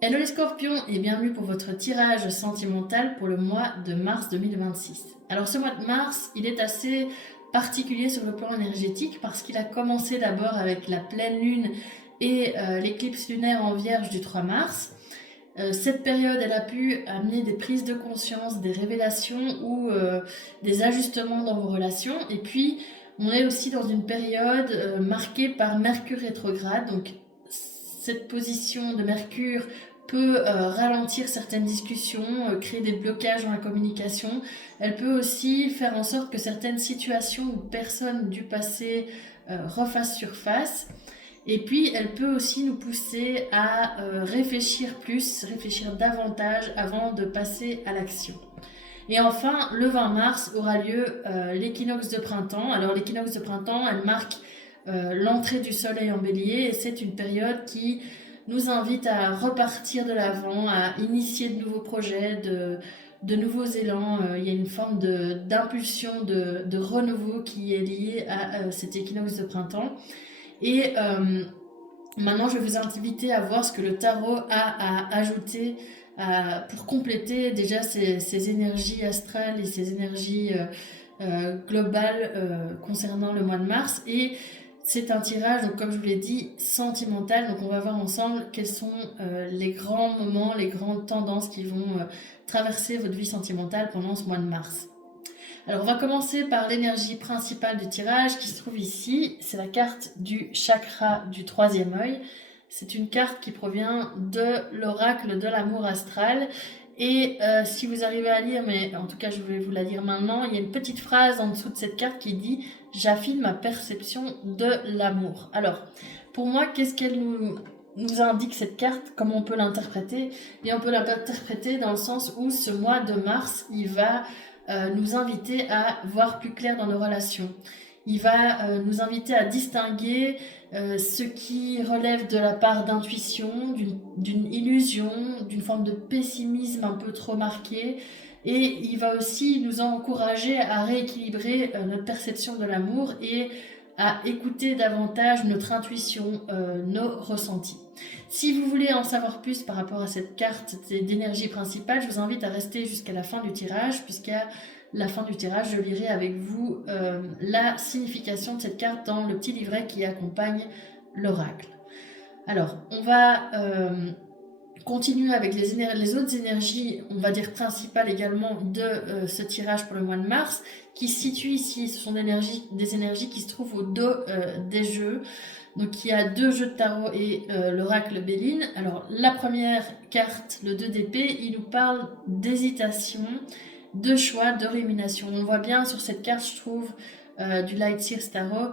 Hello les scorpions et bienvenue pour votre tirage sentimental pour le mois de mars 2026. Alors ce mois de mars, il est assez particulier sur le plan énergétique parce qu'il a commencé d'abord avec la pleine lune et l'éclipse lunaire en vierge du 3 mars. Cette période, elle a pu amener des prises de conscience, des révélations ou des ajustements dans vos relations. Et puis, on est aussi dans une période marquée par Mercure rétrograde. Donc, cette position de Mercure peut ralentir certaines discussions, créer des blocages dans la communication. Elle peut aussi faire en sorte que certaines situations ou personnes du passé refassent surface. Et puis, elle peut aussi nous pousser à réfléchir plus, réfléchir davantage avant de passer à l'action. Et enfin, le 20 mars aura lieu l'équinoxe de printemps. Alors, l'équinoxe de printemps, elle marque l'entrée du soleil en bélier et c'est une période qui nous invite à repartir de l'avant, à initier de nouveaux projets, de nouveaux élans. Il y a une forme d'impulsion, de renouveau qui est liée à cet équinoxe de printemps. Et maintenant, je vais vous inviter à voir ce que le tarot a à ajouter pour compléter déjà ces énergies astrales et ces énergies globales concernant le mois de mars. Et c'est un tirage, donc comme je vous l'ai dit, sentimental. Donc on va voir ensemble quels sont les grands moments, les grandes tendances qui vont traverser votre vie sentimentale pendant ce mois de mars. Alors on va commencer par l'énergie principale du tirage qui se trouve ici. C'est la carte du chakra du troisième œil. C'est une carte qui provient de l'oracle de l'amour astral. Et si vous arrivez à lire, mais en tout cas je vais vous la lire maintenant, il y a une petite phrase en dessous de cette carte qui dit « J'affine ma perception de l'amour ». Alors, pour moi, qu'est-ce qu'elle nous indique cette carte? Comment on peut l'interpréter? Et on peut l'interpréter dans le sens où ce mois de mars, il va nous inviter à voir plus clair dans nos relations. Il va nous inviter à distinguer ce qui relève de la part d'intuition, d'une illusion, d'une forme de pessimisme un peu trop marqué. Et il va aussi nous encourager à rééquilibrer notre perception de l'amour et à écouter davantage notre intuition, nos ressentis. Si vous voulez en savoir plus par rapport à cette carte d'énergie principale, je vous invite à rester jusqu'à la fin du tirage, puisqu'à la fin du tirage, je lirai avec vous la signification de cette carte dans le petit livret qui accompagne l'oracle. Alors, on va continuer avec les autres énergies, on va dire principales également de ce tirage pour le mois de mars, qui se situe ici. Ce sont des énergies qui se trouvent au dos des jeux. Donc il y a deux jeux de tarot et l'oracle Béline. Alors la première carte, le 2 d'épée, il nous parle d'hésitation, de choix, de rumination. On voit bien sur cette carte, je trouve, du Light Seers Tarot.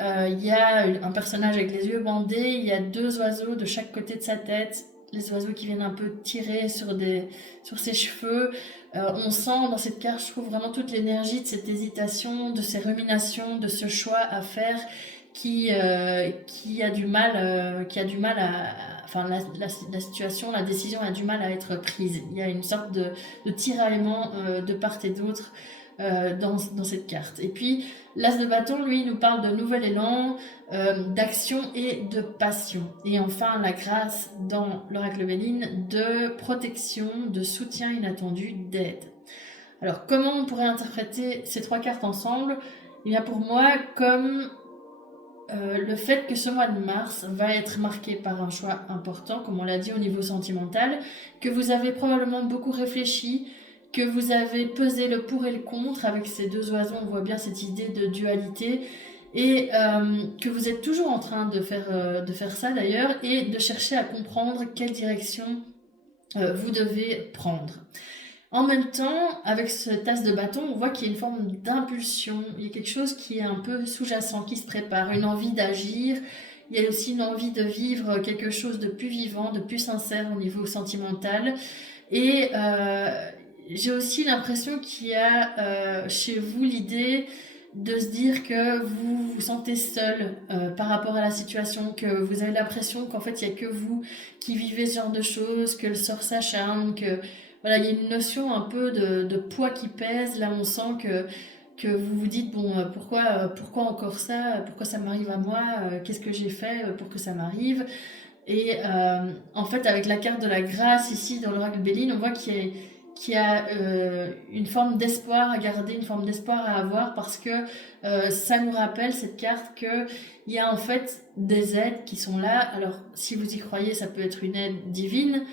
Il y a un personnage avec les yeux bandés, il y a deux oiseaux de chaque côté de sa tête, les oiseaux qui viennent un peu tirer sur ses cheveux. On sent dans cette carte, je trouve, vraiment toute l'énergie de cette hésitation, de ces ruminations, de ce choix à faire qui a du mal enfin la situation, la décision a du mal à être prise. Il y a une sorte de tiraillement de part et d'autre dans cette carte. Et puis l'As de bâton, lui, nous parle de nouvel élan, d'action et de passion. Et enfin, la grâce dans l'oracle Béline, de protection, de soutien inattendu, d'aide. Alors, comment on pourrait interpréter ces trois cartes ensemble? Eh bien, pour moi, comme le fait que ce mois de mars va être marqué par un choix important, comme on l'a dit au niveau sentimental, que vous avez probablement beaucoup réfléchi, que vous avez pesé le pour et le contre avec ces deux oiseaux, on voit bien cette idée de dualité, et que vous êtes toujours en train de faire ça d'ailleurs, et de chercher à comprendre quelle direction vous devez prendre. En même temps, avec ce tasse de bâton, on voit qu'il y a une forme d'impulsion, il y a quelque chose qui est un peu sous-jacent, qui se prépare, une envie d'agir, il y a aussi une envie de vivre quelque chose de plus vivant, de plus sincère au niveau sentimental. Et j'ai aussi l'impression qu'il y a chez vous l'idée de se dire que vous vous sentez seul par rapport à la situation, que vous avez l'impression qu'en fait il n'y a que vous qui vivez ce genre de choses, que le sort s'acharne, que voilà, il y a une notion un peu de poids qui pèse. Là, on sent que vous vous dites, bon, pourquoi encore ça? Pourquoi ça m'arrive à moi? Qu'est-ce que j'ai fait pour que ça m'arrive? Et en fait, avec la carte de la grâce ici dans l'oracle Béline, on voit qu'il y a une forme d'espoir à garder, une forme d'espoir à avoir, parce que ça nous rappelle, cette carte, qu'il y a en fait des aides qui sont là. Alors, si vous y croyez, ça peut être une aide divine,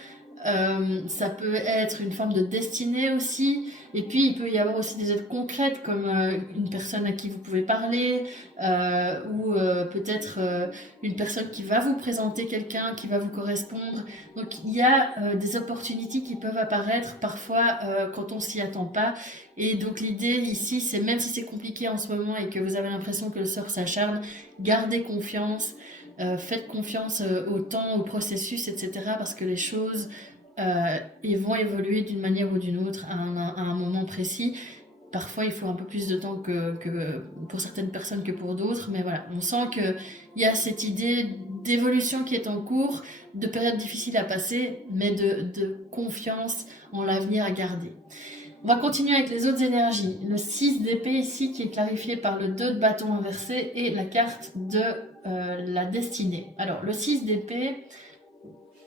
ça peut être une forme de destinée aussi, et puis il peut y avoir aussi des aides concrètes comme une personne à qui vous pouvez parler, ou peut-être une personne qui va vous présenter quelqu'un qui va vous correspondre. Donc il y a des opportunités qui peuvent apparaître parfois quand on s'y attend pas, et donc l'idée ici, c'est même si c'est compliqué en ce moment et que vous avez l'impression que le sort s'acharne, gardez confiance. Faites confiance au temps, au processus, etc. parce que les choses ils vont évoluer d'une manière ou d'une autre à un moment précis. Parfois, il faut un peu plus de temps que pour certaines personnes que pour d'autres, mais voilà, on sent qu'il y a cette idée d'évolution qui est en cours, de périodes difficiles à passer, mais de confiance en l'avenir à garder. On va continuer avec les autres énergies. Le 6 d'épée ici qui est clarifié par le 2 de bâton inversé et la carte de la destinée. Alors, le 6 d'épée,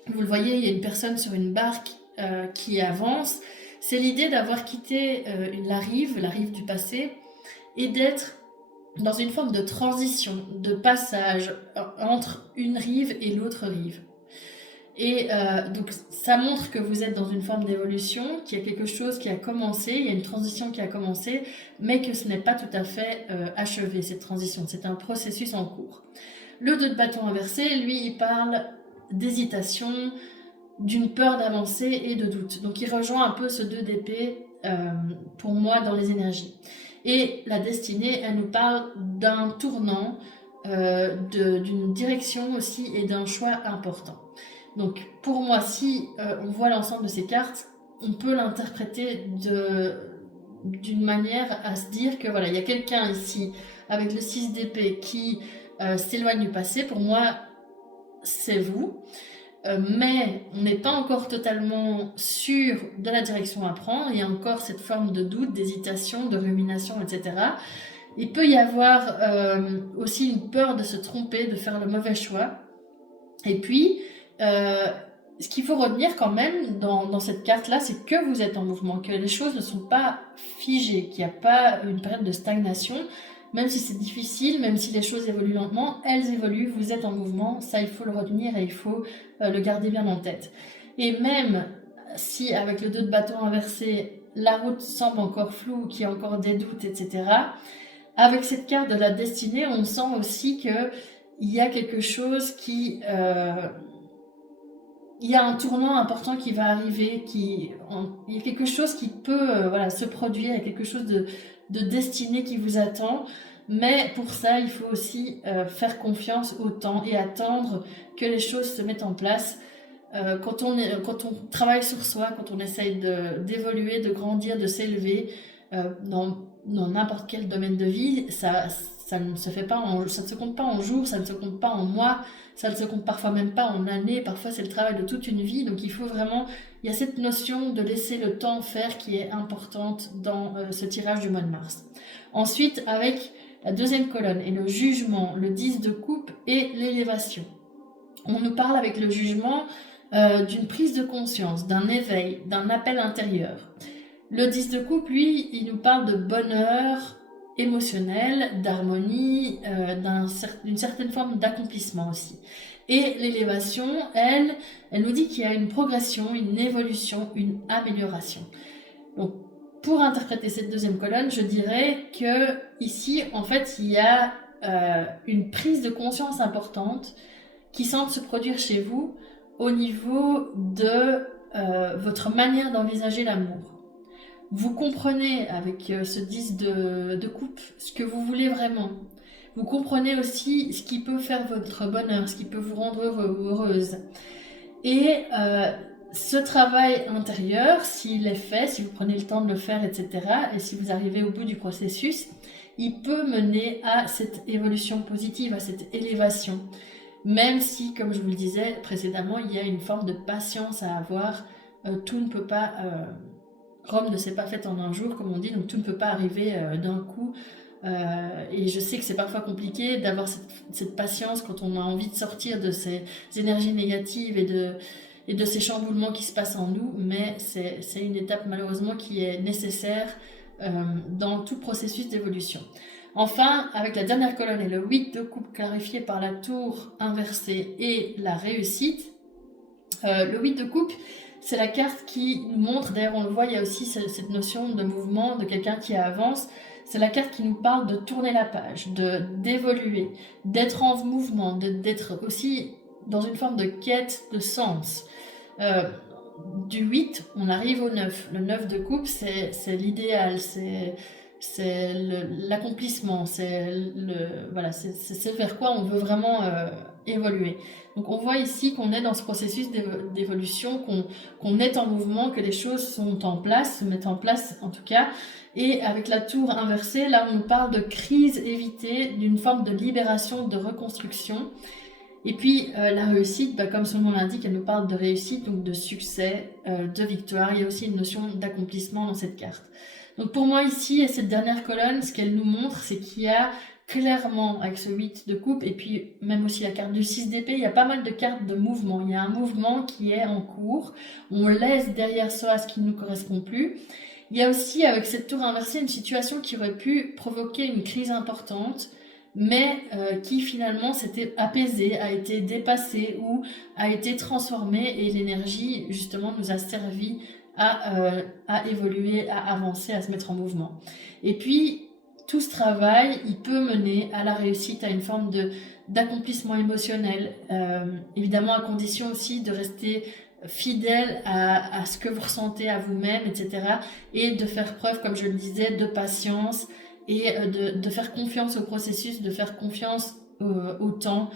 vous le voyez, il y a une personne sur une barque qui avance. C'est l'idée d'avoir quitté la rive du passé, et d'être dans une forme de transition, de passage entre une rive et l'autre rive. Et donc ça montre que vous êtes dans une forme d'évolution, qu'il y a quelque chose qui a commencé, il y a une transition qui a commencé, mais que ce n'est pas tout à fait achevé, cette transition. C'est un processus en cours. Le 2 de bâton inversé, lui, il parle d'hésitation, d'une peur d'avancer et de doute. Donc il rejoint un peu ce 2 d'épée pour moi dans les énergies. Et la destinée, elle nous parle d'un tournant, d'une direction aussi et d'un choix important. Donc pour moi, si on voit l'ensemble de ces cartes, on peut l'interpréter d'une manière à se dire que voilà, il y a quelqu'un ici avec le 6 d'épée qui s'éloigne du passé. Pour moi, c'est vous. Mais on n'est pas encore totalement sûr de la direction à prendre. Il y a encore cette forme de doute, d'hésitation, de rumination, etc. Il peut y avoir aussi une peur de se tromper, de faire le mauvais choix. Et puis, ce qu'il faut retenir quand même dans cette carte-là, c'est que vous êtes en mouvement, que les choses ne sont pas figées, qu'il n'y a pas une période de stagnation. Même si c'est difficile, même si les choses évoluent lentement, elles évoluent, vous êtes en mouvement, ça il faut le retenir et il faut le garder bien en tête. Et même si avec le 2 de bâton inversé, la route semble encore floue, qu'il y a encore des doutes, etc., avec cette carte de la destinée, on sent aussi qu'il y a quelque chose qui... il y a un tournant important qui va arriver, il y a quelque chose qui peut se produire, il y a quelque chose de destinée qui vous attend, mais pour ça il faut aussi faire confiance au temps et attendre que les choses se mettent en place. Quand on travaille sur soi, quand on essaye d'évoluer, de grandir, de s'élever dans n'importe quel domaine de vie, ça ne se fait pas ça ne se compte pas en jours, ça ne se compte pas en mois, ça ne se compte parfois même pas en années, parfois c'est le travail de toute une vie. Donc il faut vraiment, il y a cette notion de laisser le temps faire qui est importante dans ce tirage du mois de mars. Ensuite, avec la deuxième colonne et le jugement, le 10 de coupe et l'élévation. On nous parle avec le jugement d'une prise de conscience, d'un éveil, d'un appel intérieur. Le 10 de coupe, lui, il nous parle de bonheur émotionnel, d'harmonie, d'une certaine forme d'accomplissement aussi. Et l'élévation, elle nous dit qu'il y a une progression, une évolution, une amélioration. Donc, pour interpréter cette deuxième colonne, je dirais que ici, en fait, il y a une prise de conscience importante qui semble se produire chez vous au niveau de votre manière d'envisager l'amour. Vous comprenez avec ce 10 de coupe ce que vous voulez vraiment. Vous comprenez aussi ce qui peut faire votre bonheur, ce qui peut vous rendre heureux ou heureuse. Et ce travail intérieur, s'il est fait, si vous prenez le temps de le faire, etc., et si vous arrivez au bout du processus, il peut mener à cette évolution positive, à cette élévation. Même si, comme je vous le disais précédemment, il y a une forme de patience à avoir, tout ne peut pas... Rome ne s'est pas faite en un jour, comme on dit, donc tout ne peut pas arriver d'un coup Et je sais que c'est parfois compliqué d'avoir cette patience quand on a envie de sortir de ces énergies négatives et de ces chamboulements qui se passent en nous, mais c'est une étape malheureusement qui est nécessaire dans tout processus d'évolution. Enfin, avec la dernière colonne et le 8 de coupe clarifié par la tour inversée et la réussite, le 8 de coupe, c'est la carte qui nous montre, d'ailleurs on le voit, il y a aussi cette notion de mouvement, de quelqu'un qui avance. C'est la carte qui nous parle de tourner la page, d'évoluer, d'être en mouvement, d'être aussi dans une forme de quête de sens. Du 8, on arrive au 9. Le 9 de coupe, c'est l'idéal, c'est l'accomplissement, c'est vers quoi on veut vraiment évoluer. Donc on voit ici qu'on est dans ce processus d'évolution, qu'on est en mouvement, que les choses sont en place, se mettent en place en tout cas. Et avec la tour inversée, là on nous parle de crise évitée, d'une forme de libération, de reconstruction. Et puis la réussite, comme son nom l'indique, elle nous parle de réussite, donc de succès, de victoire. Il y a aussi une notion d'accomplissement dans cette carte. Donc pour moi ici, et cette dernière colonne, ce qu'elle nous montre, c'est qu'il y a clairement, avec ce 8 de coupe, et puis même aussi la carte du 6 d'épée, il y a pas mal de cartes de mouvement. Il y a un mouvement qui est en cours. On laisse derrière soi ce qui ne nous correspond plus. Il y a aussi, avec cette tour inversée, une situation qui aurait pu provoquer une crise importante, mais qui finalement s'était apaisée, a été dépassée ou a été transformée, et l'énergie justement nous a servi à évoluer, à avancer, à se mettre en mouvement. Et puis tout ce travail, il peut mener à la réussite, à une forme d'accomplissement émotionnel, évidemment à condition aussi de rester fidèle à ce que vous ressentez, à vous-même, etc. Et de faire preuve, comme je le disais, de patience et de faire confiance au processus, de faire confiance au temps,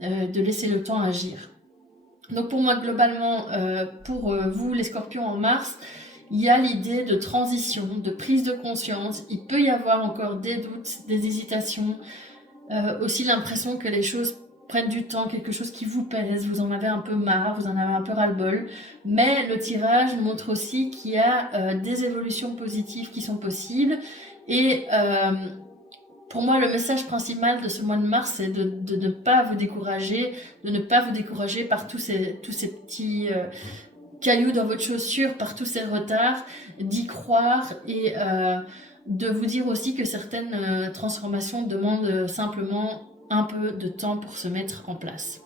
de laisser le temps agir. Donc pour moi, globalement, pour vous, les scorpions en mars, il y a l'idée de transition, de prise de conscience. Il peut y avoir encore des doutes, des hésitations, aussi l'impression que les choses prennent du temps, quelque chose qui vous pèse, vous en avez un peu marre, vous en avez un peu ras-le-bol. Mais le tirage montre aussi qu'il y a des évolutions positives qui sont possibles. Et pour moi, le message principal de ce mois de mars, c'est de ne pas vous décourager, par tous ces petits cailloux dans votre chaussure, par tous ces retards, d'y croire et de vous dire aussi que certaines transformations demandent simplement un peu de temps pour se mettre en place.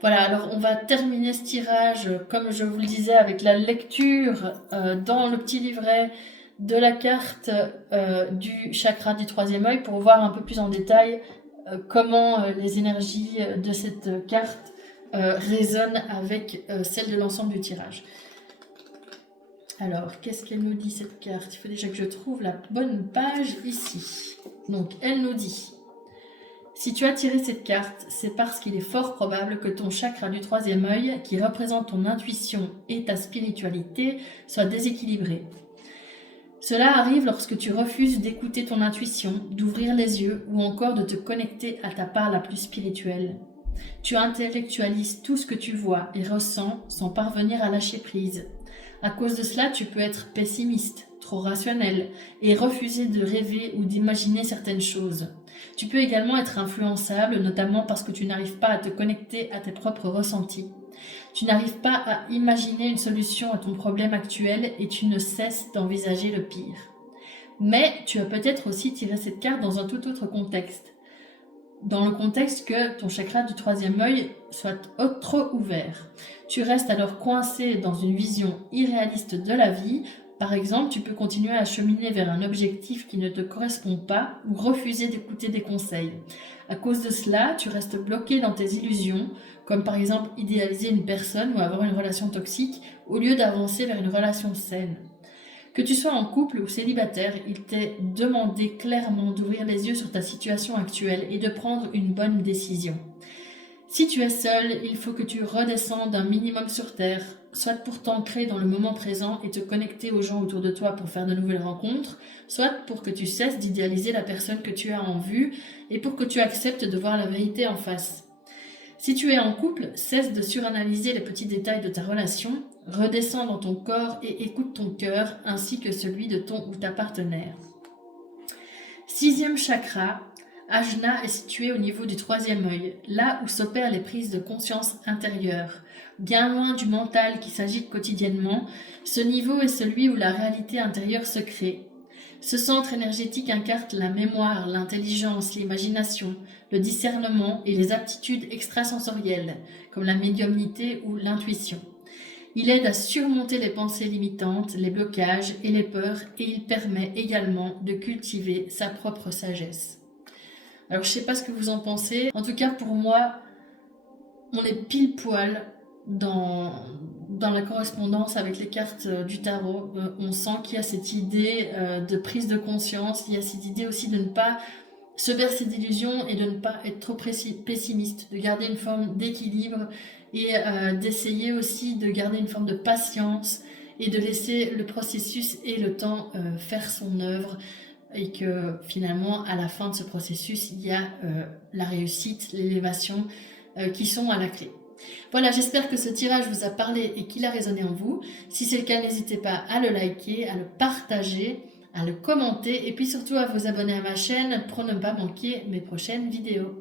Voilà, alors on va terminer ce tirage, comme je vous le disais, avec la lecture dans le petit livret de la carte du chakra du troisième œil, pour voir un peu plus en détail comment les énergies de cette carte résonnent avec celles de l'ensemble du tirage. Alors, qu'est-ce qu'elle nous dit, cette carte? Il faut déjà que je trouve la bonne page ici. Donc, elle nous dit: si tu as tiré cette carte, c'est parce qu'il est fort probable que ton chakra du troisième œil, qui représente ton intuition et ta spiritualité, soit déséquilibré. Cela arrive lorsque tu refuses d'écouter ton intuition, d'ouvrir les yeux ou encore de te connecter à ta part la plus spirituelle. Tu intellectualises tout ce que tu vois et ressens sans parvenir à lâcher prise. À cause de cela, tu peux être pessimiste, trop rationnel et refuser de rêver ou d'imaginer certaines choses. Tu peux également être influençable, notamment parce que tu n'arrives pas à te connecter à tes propres ressentis. Tu n'arrives pas à imaginer une solution à ton problème actuel et tu ne cesses d'envisager le pire. Mais tu as peut-être aussi tiré cette carte dans un tout autre contexte. Dans le contexte que ton chakra du troisième œil soit trop ouvert. Tu restes alors coincé dans une vision irréaliste de la vie. Par exemple, tu peux continuer à cheminer vers un objectif qui ne te correspond pas ou refuser d'écouter des conseils. À cause de cela, tu restes bloqué dans tes illusions, comme par exemple idéaliser une personne ou avoir une relation toxique, au lieu d'avancer vers une relation saine. Que tu sois en couple ou célibataire, il t'est demandé clairement d'ouvrir les yeux sur ta situation actuelle et de prendre une bonne décision. Si tu es seul, il faut que tu redescendes un minimum sur terre, soit pour t'ancrer dans le moment présent et te connecter aux gens autour de toi pour faire de nouvelles rencontres, soit pour que tu cesses d'idéaliser la personne que tu as en vue et pour que tu acceptes de voir la vérité en face. Si tu es en couple, cesse de suranalyser les petits détails de ta relation, redescends dans ton corps et écoute ton cœur ainsi que celui de ton ou ta partenaire. Sixième chakra, Ajna est situé au niveau du troisième œil, là où s'opèrent les prises de conscience intérieures. Bien loin du mental qui s'agite quotidiennement, ce niveau est celui où la réalité intérieure se crée. Ce centre énergétique incarne la mémoire, l'intelligence, l'imagination, le discernement et les aptitudes extrasensorielles, comme la médiumnité ou l'intuition. Il aide à surmonter les pensées limitantes, les blocages et les peurs, et il permet également de cultiver sa propre sagesse. Alors je sais pas ce que vous en pensez, en tout cas pour moi, on est pile poil dans la correspondance avec les cartes du tarot. On sent qu'il y a cette idée de prise de conscience, il y a cette idée aussi de ne pas se bercer d'illusions et de ne pas être trop pessimiste, de garder une forme d'équilibre et d'essayer aussi de garder une forme de patience et de laisser le processus et le temps faire son œuvre, et que finalement à la fin de ce processus il y a la réussite, l'élévation qui sont à la clé. Voilà, j'espère que ce tirage vous a parlé et qu'il a résonné en vous. Si c'est le cas, n'hésitez pas à le liker, à le partager, à le commenter et puis surtout à vous abonner à ma chaîne pour ne pas manquer mes prochaines vidéos.